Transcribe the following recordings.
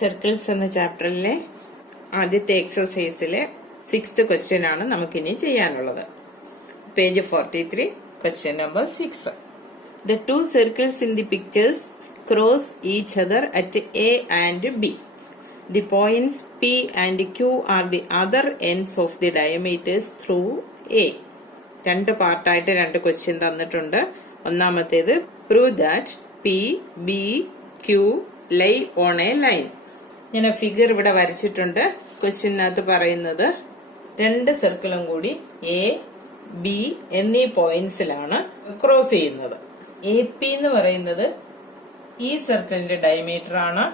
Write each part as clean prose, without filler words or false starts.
Circles എന്ന ചാപ്റ്ററിലെ ആദ്യത്തെ എക്സസൈസിലെ 6th question ആണ് നമുക്കിനി ചെയ്യാനുള്ളത്. Page 43, question number 6. The two circles in the pictures cross each other at A and B. The points P and Q are the other ends of the diameters through A. രണ്ട് പാർട്ടായിട്ട് രണ്ട് question തന്നിട്ടുണ്ട്. ഒന്നാമത്തേത് prove that P, B, Q lie on a line. ഞാൻ figure ഇവിടെ വരച്ചിട്ടുണ്ട്. ക്വസ്റ്റ്യനകത്ത് പറയുന്നത് രണ്ട് സർക്കിളും കൂടി എ, ബി എന്നീ പോയിന്റ്സിലാണ് ക്രോസ് ചെയ്യുന്നത്. എ പി എന്ന് പറയുന്നത് ഈ സർക്കിളിന്റെ ഡയമീറ്റർ ആണ്.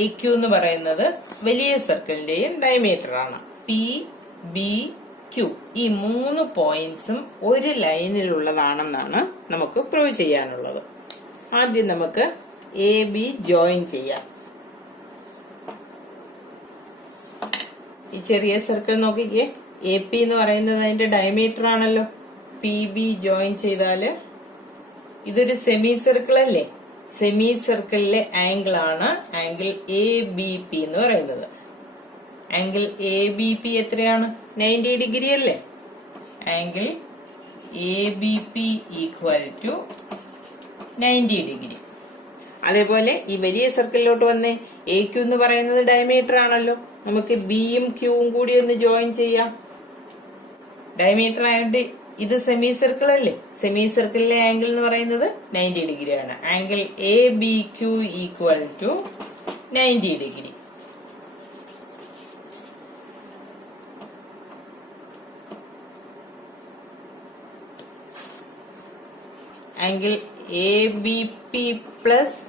എ ക്യു എന്ന് പറയുന്നത് വലിയ സർക്കിളിന്റെയും ഡയമീറ്റർ ആണ്. പി, ബി, ക്യു ഈ 3 പോയിന്റ്സും ഒരു ലൈനിലുള്ളതാണെന്നാണ് നമുക്ക് പ്രൂവ് ചെയ്യാനുള്ളത്. ആദ്യം നമുക്ക് എ ബി ജോയിൻ ചെയ്യാം. ഈ ചെറിയ സർക്കിൾ നോക്കിക്കേ, എ പി എന്ന് പറയുന്നത് അതിന്റെ ഡയമീറ്റർ ആണല്ലോ. പി ബി ജോയിൻ ചെയ്താല് ഇതൊരു സെമി സർക്കിൾ അല്ലേ? സെമി സർക്കിളിലെ ആംഗിൾ ആണ് ആംഗിൾ എ ബി പി എന്ന് പറയുന്നത്. ആംഗിൾ എ ബി പി എത്രയാണ്? 90 ഡിഗ്രി അല്ലേ? Angle A B P equal to 90 degree. അതേപോലെ ഈ വലിയ സർക്കിളിലോട്ട് വന്നേ, എ ക്യു എന്ന് പറയുന്നത് ഡയമീറ്റർ ആണല്ലോ. നമുക്ക് ബിയും ക്യൂവും കൂടി ഒന്ന് ജോയിൻ ചെയ്യാം. ഡയമീറ്റർ ആയതുകൊണ്ട് ഇത് സെമി സർക്കിൾ അല്ലേ? സെമി സർക്കിളിലെ ആംഗിൾ എന്ന് പറയുന്നത് 90 ഡിഗ്രി ആണ്. Angle A B Q equal to 90 degree. Angle A B P plus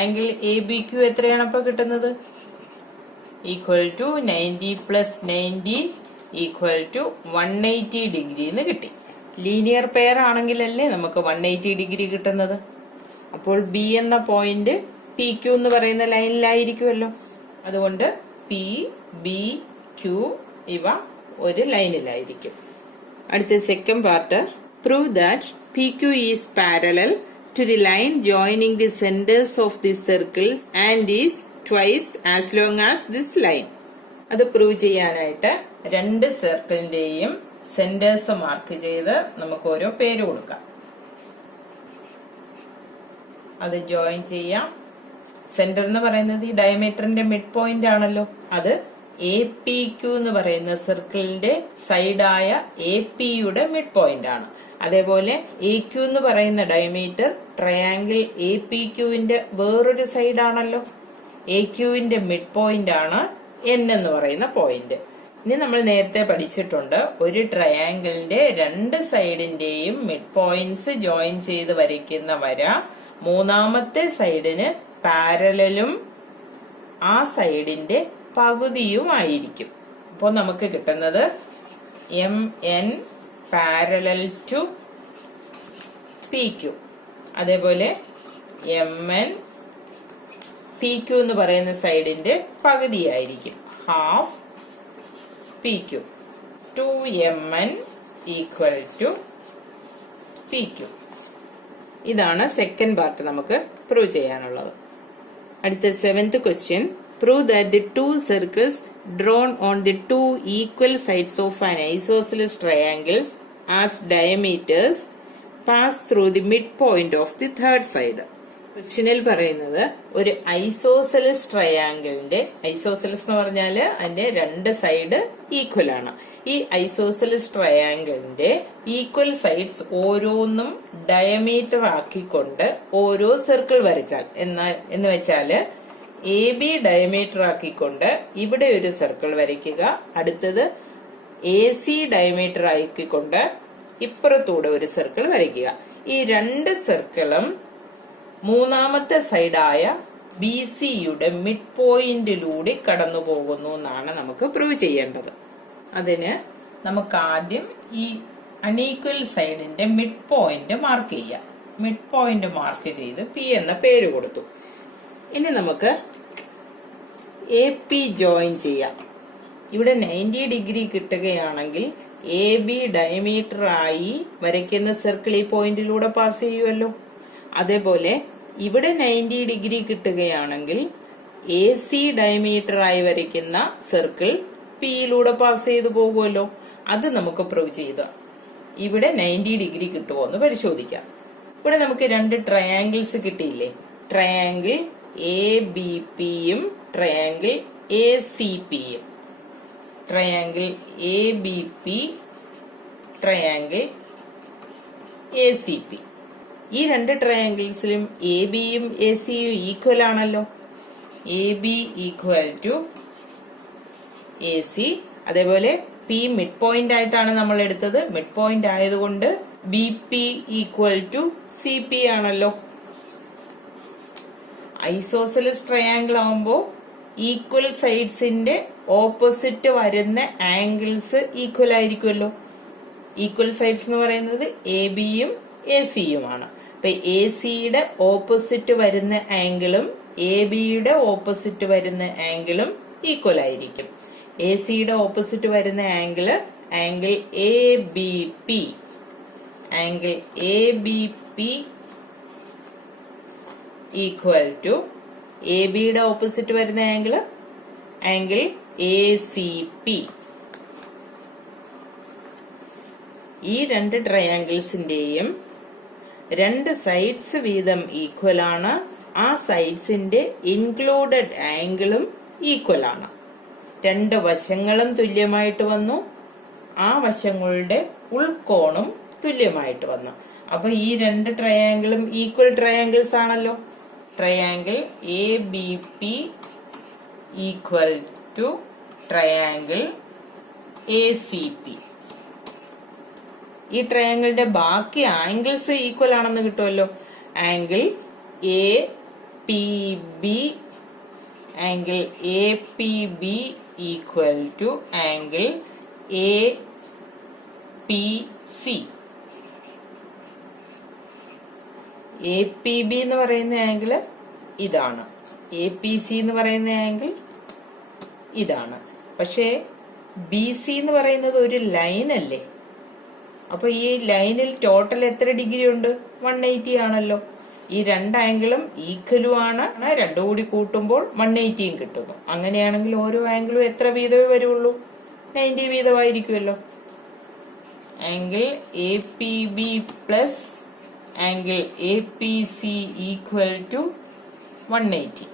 angle A B Q എത്രയാണ് അപ്പൊ കിട്ടുന്നത്? Equal to 90 plus 90 equal to 180 degree എന്ന് കിട്ടി. ലീനിയർ പെയർ ആണെങ്കിലല്ലേ നമുക്ക് 180 ഡിഗ്രി കിട്ടുന്നത്. അപ്പോൾ ബി എന്ന പോയിന്റ് പി ക്യു എന്ന് പറയുന്ന ലൈനിലായിരിക്കുമല്ലോ. അതുകൊണ്ട് പി, ബി, ക്യു ഇവ ഒരു ലൈനിലായിരിക്കും. അടുത്ത second part, prove that P Q is parallel to the line joining the centers of the circles and is twice as long as this line. അത് prove ചെയ്യാനായിട്ട് രണ്ട് സർക്കിളിന്റെയും centres mark ചെയ്ത് നമുക്ക് ഓരോ പേര് കൊടുക്കാം. അത് ജോയിൻ ചെയ്യാം. സെന്റർ എന്ന് പറയുന്നത് ഈ ഡയമീറ്ററിന്റെ മിഡ് പോയിന്റ് ആണല്ലോ. അത് എ പി ക്യു എന്ന് പറയുന്ന സർക്കിളിന്റെ സൈഡായ എ പിയുടെ മിഡ് പോയിന്റ് ആണ്. അതേപോലെ എ ക്യു എന്ന് പറയുന്ന ഡയമീറ്റർ ട്രയാങ്കിൾ എ പി ക്യുവിന്റെ വേറൊരു സൈഡാണല്ലോ. എ ക്യുവിന്റെ മിഡ് പോയിന്റ് ആണ് എൻ എന്ന് പറയുന്ന പോയിന്റ്. ഇനി നമ്മൾ നേരത്തെ പഠിച്ചിട്ടുണ്ട്, ഒരു ട്രയാങ്കിളിന്റെ രണ്ട് സൈഡിന്റെയും മിഡ് പോയിന്റ്സ് ജോയിൻ ചെയ്ത് വരയ്ക്കുന്ന വര മൂന്നാമത്തെ സൈഡിന് പാരലലും ആ സൈഡിന്റെ പകുതിയുമായിരിക്കും. അപ്പോൾ നമുക്ക് കിട്ടുന്നത് M N parallel to P Q. അതേപോലെ എം എൻ പി ക്യു എന്ന് പറയുന്ന സൈഡിന്റെ പകുതിയായിരിക്കും, half P Q. 2mn equal to P Q. ഇതാണ് സെക്കൻഡ് പാർട്ട് നമുക്ക് പ്രൂവ് ചെയ്യാനുള്ളത്. അടുത്ത 7th question, prove that the two circles drawn on the two equal sides of an isosceles triangles as diameters pass through the midpoint of the third side. ക്വസ്റ്റ്യനിൽ പറയുന്നത് ഒരു isosceles ട്രയാങ്കിളിന്റെ, isosceles എന്ന് പറഞ്ഞാല് അതിന്റെ രണ്ട് സൈഡ് ഈക്വൽ ആണ്. ഈ ഐസോസെലസ് ട്രയാങ്കിളിന്റെ ഈക്വൽ സൈഡ്സ് ഓരോന്നും ഡയമീറ്റർ ആക്കിക്കൊണ്ട് ഓരോ സർക്കിൾ വരച്ചാൽ എന്ന് വെച്ചാല് എ ബി ഡയമീറ്റർ ആക്കിക്കൊണ്ട് ഇവിടെ ഒരു സർക്കിൾ വരയ്ക്കുക. അടുത്തത് എ സി ഡയമീറ്റർ ആക്കിക്കൊണ്ട് ഇപ്പുറത്തൂടെ ഒരു സർക്കിൾ വരയ്ക്കുക. ഈ രണ്ട് സർക്കിളും മൂന്നാമത്തെ സൈഡായ ബി സിയുടെ മിഡ് പോയിന്റിലൂടെ കടന്നു പോകുന്നു എന്നാണ് നമുക്ക് പ്രൂവ് ചെയ്യേണ്ടത്. അതിന് നമുക്ക് ആദ്യം ഈ അൺഈക്വൽ സൈഡിന്റെ മിഡ് പോയിന്റ് മാർക്ക് ചെയ്യാം. മിഡ് പോയിന്റ് മാർക്ക് ചെയ്ത് പി എന്ന പേര് കൊടുത്തു. ഇനി നമുക്ക് എ പി ജോയിൻ ചെയ്യാം. ഇവിടെ 90 ഡിഗ്രി കിട്ടുകയാണെങ്കിൽ എ ബി ഡയമീറ്റർ ആയി വരയ്ക്കുന്ന സർക്കിൾ ഈ പോയിന്റിലൂടെ പാസ് ചെയ്യുമല്ലോ. അതേപോലെ ഇവിടെ 90 ഡിഗ്രി കിട്ടുകയാണെങ്കിൽ AC ഡയമീറ്റർ ആയി വരയ്ക്കുന്ന സർക്കിൾ പിയിലൂടെ പാസ് ചെയ്തു പോകുമല്ലോ. അത് നമുക്ക് പ്രൂവ് ചെയ്ത ഇവിടെ 90 ഡിഗ്രി കിട്ടുമോ എന്ന് പരിശോധിക്കാം. ഇവിടെ നമുക്ക് രണ്ട് ട്രയാങ്കിൾസ് കിട്ടിയില്ലേ? ട്രയാങ്കിൾ ABPയും ട്രയാങ്കിൾ ACPയും. Triangle ABP, triangle ACP. ഈ രണ്ട് ട്രയാങ്കിൾസിലും ABയും ACയും ഈക്വൽ ആണല്ലോ. AB equal to AC. അതേപോലെ P മിഡ് പോയിന്റ് ആയിട്ടാണ് നമ്മൾ എടുത്തത്. മിഡ് പോയിന്റ് ആയതുകൊണ്ട് BP ഈക്വൽ ടു CP ആണല്ലോ. ഐസോസെലസ് ട്രയാങ്കിൾ ആവുമ്പോ ഈക്വൽ സൈഡ്സിന്റെ ഓപ്പോസിറ്റ് വരുന്ന ആംഗിൾസ് ഈക്വൽ ആയിരിക്കുമല്ലോ. ഈക്വൽ സൈഡ്സ് എന്ന് പറയുന്നത് ABയും ACയുമാണ്. അപ്പൊ ACയുടെ ഓപ്പോസിറ്റ് വരുന്ന ആംഗിളും ABയുടെ ഓപ്പോസിറ്റ് വരുന്ന ആംഗിളും ഈക്വൽ ആയിരിക്കും. ACയുടെ ഓപ്പോസിറ്റ് വരുന്ന angle ABP. Angle ABP equal to ABയുടെ ഓപ്പോസിറ്റ് വരുന്ന ആംഗിൾ ACP. ഈ രണ്ട് ട്രയാങ്കിൾസിന്റെയും രണ്ട് സൈഡ്സ് വീതം ഈക്വൽ ആണ്. ആ സൈഡ്സിന്റെ ഇൻക്ലൂഡഡ് ആംഗിളും ഈക്വൽ ആണ്. രണ്ട് വശങ്ങളും തുല്യമായിട്ട് വന്നു. ആ വശങ്ങളുടെ ഉൾക്കോണും തുല്യമായിട്ട് വന്നു. അപ്പൊ ഈ രണ്ട് ട്രയാങ്കിളും ഈക്വൽ ട്രയാങ്കിൾസ് ആണല്ലോ. Triangle ABP equal to triangle ACP. ഈ ട്രയാങ്കിളിന്റെ ബാക്കി ആംഗിൾസ് ഈക്വൽ ആണെന്ന് കിട്ടുമല്ലോ. Angle APB, angle APB equal to angle APC. APB എന്ന് പറയുന്ന ആംഗിള് ഇതാണ്. APC എന്ന് പറയുന്ന ആംഗിൾ ഇതാണ്. പക്ഷേ BC എന്ന് പറയുന്നത് ഒരു ലൈൻ അല്ലേ? അപ്പൊ ഈ ലൈനിൽ ടോട്ടൽ എത്ര ഡിഗ്രി ഉണ്ട്? 180 ആണല്ലോ. ഈ രണ്ട് ആംഗിളും ഈക്വലും ആണ്. രണ്ടും കൂടി കൂട്ടുമ്പോൾ 180 കിട്ടുന്നു. അങ്ങനെയാണെങ്കിൽ ഓരോ ആംഗിളും എത്ര വീതമേ വരുള്ളൂ? 90 വീതമായിരിക്കുമല്ലോ. Angle APB plus angle APC equal to 180.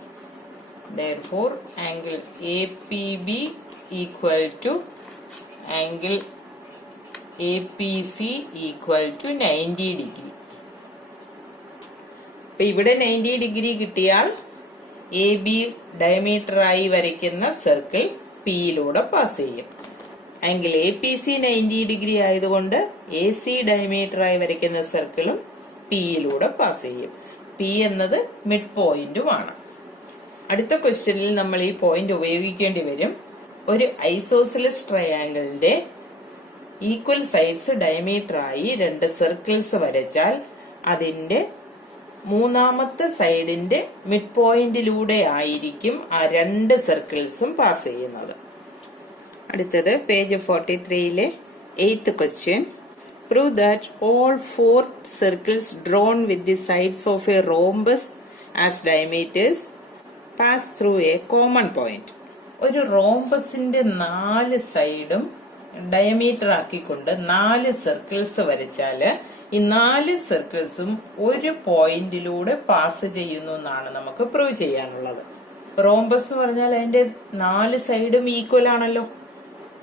Therefore, angle APB equal to angle APC equal to 90 degree. അപ്പൊ ഇവിടെ 90 ഡിഗ്രി കിട്ടിയാൽ AB ഡയമീറ്റർ ആയി വരയ്ക്കുന്ന സർക്കിൾ പിയിലൂടെ പാസ് ചെയ്യും. ആംഗിൾ APC 90 ഡിഗ്രി ആയതുകൊണ്ട് AC ഡയമീറ്റർ ആയി വരയ്ക്കുന്ന സർക്കിളും പിയിലൂടെ പാസ് ചെയ്യും. P എന്നത് മിഡ് പോയിന്റുമാണ്. അടുത്ത ക്വസ്റ്റ്യനിൽ നമ്മൾ ഈ പോയിന്റ് ഉപയോഗിക്കേണ്ടി വരും. ഒരു ഐസോസെലസ് ട്രയാങ്കിളിന്റെ ഈക്വൽ സൈഡ്സ് ഡയമീറ്റർ ആയി രണ്ട് സർക്കിൾസ് വരച്ചാൽ അതിന്റെ മൂന്നാമത്തെ സൈഡിന്റെ മിഡ് പോയിന്റിലൂടെ ആയിരിക്കും ആ രണ്ട് സർക്കിൾസും പാസ് ചെയ്യുന്നത്. അടുത്തത് പേജ് 43-ലെ 8th question. Prove that all 4 circles drawn with the sides of a rhombus as diameters pass through a common point. ഒരു റോംബസിന്റെ 4 സൈഡും ഡയമീറ്റർ ആക്കിക്കൊണ്ട് 4 സർക്കിൾസ് വരച്ചാല് ഈ 4 സർക്കിൾസും ഒരു പോയിന്റിലൂടെ പാസ് ചെയ്യുന്നു എന്നാണ് നമുക്ക് പ്രൂവ് ചെയ്യാനുള്ളത്. റോംബസ് എന്ന് പറഞ്ഞാൽ അതിന്റെ 4 സൈഡും ഈക്വൽ ആണല്ലോ.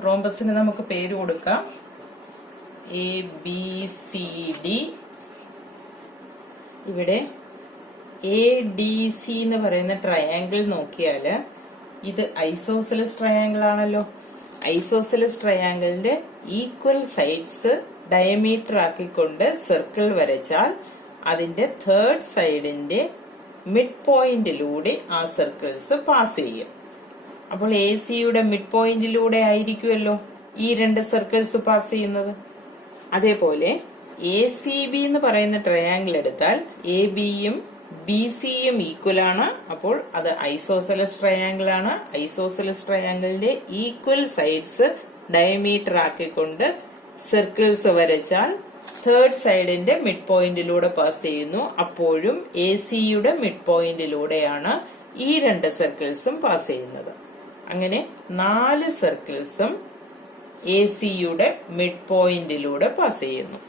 റോംബസിന് നമുക്ക് പേര് കൊടുക്കാം ABCD. ഇവിടെ ADC എന്ന് പറയുന്ന ട്രയാങ്കിൾ നോക്കിയാല് ഇത് ഐസോസെലസ് ട്രയാങ്കിൾ ആണല്ലോ. ഐസോസെലസ് ട്രയാങ്കിളിന്റെ ഈക്വൽ സൈഡ്സ് ഡയമീറ്റർ ആക്കിക്കൊണ്ട് സർക്കിൾ വരച്ചാൽ അതിന്റെ തേർഡ് സൈഡിന്റെ മിഡ് പോയിന്റിലൂടെ ആ സർക്കിൾസ് പാസ് ചെയ്യും. അപ്പോൾ ACയുടെ മിഡ് പോയിന്റിലൂടെ ആയിരിക്കുമല്ലോ ഈ രണ്ട് സർക്കിൾസ് പാസ് ചെയ്യുന്നത്. അതേപോലെ ACB എന്ന് പറയുന്ന ട്രയാങ്കിൾ എടുത്താൽ ABയും BCയും ഈക്വൽ ആണ്. അപ്പോൾ അത് ഐസോസെലസ് ട്രയാങ്കിൾ ആണ്. ഐസോസെലസ് ട്രയാങ്കിളിന്റെ ഈക്വൽ സൈഡ്സ് ഡയമീറ്റർ ആക്കിക്കൊണ്ട് സർക്കിൾസ് വരച്ചാൽ തേർഡ് സൈഡിന്റെ മിഡ് പോയിന്റിലൂടെ പാസ് ചെയ്യുന്നു. അപ്പോഴും ACയുടെ മിഡ് പോയിന്റിലൂടെയാണ് ഈ 2 സർക്കിൾസും പാസ് ചെയ്യുന്നത്. അങ്ങനെ 4 സർക്കിൾസും എ സിയുടെ മിഡ് പോയിന്റിലൂടെ പാസ് ചെയ്യുന്നു.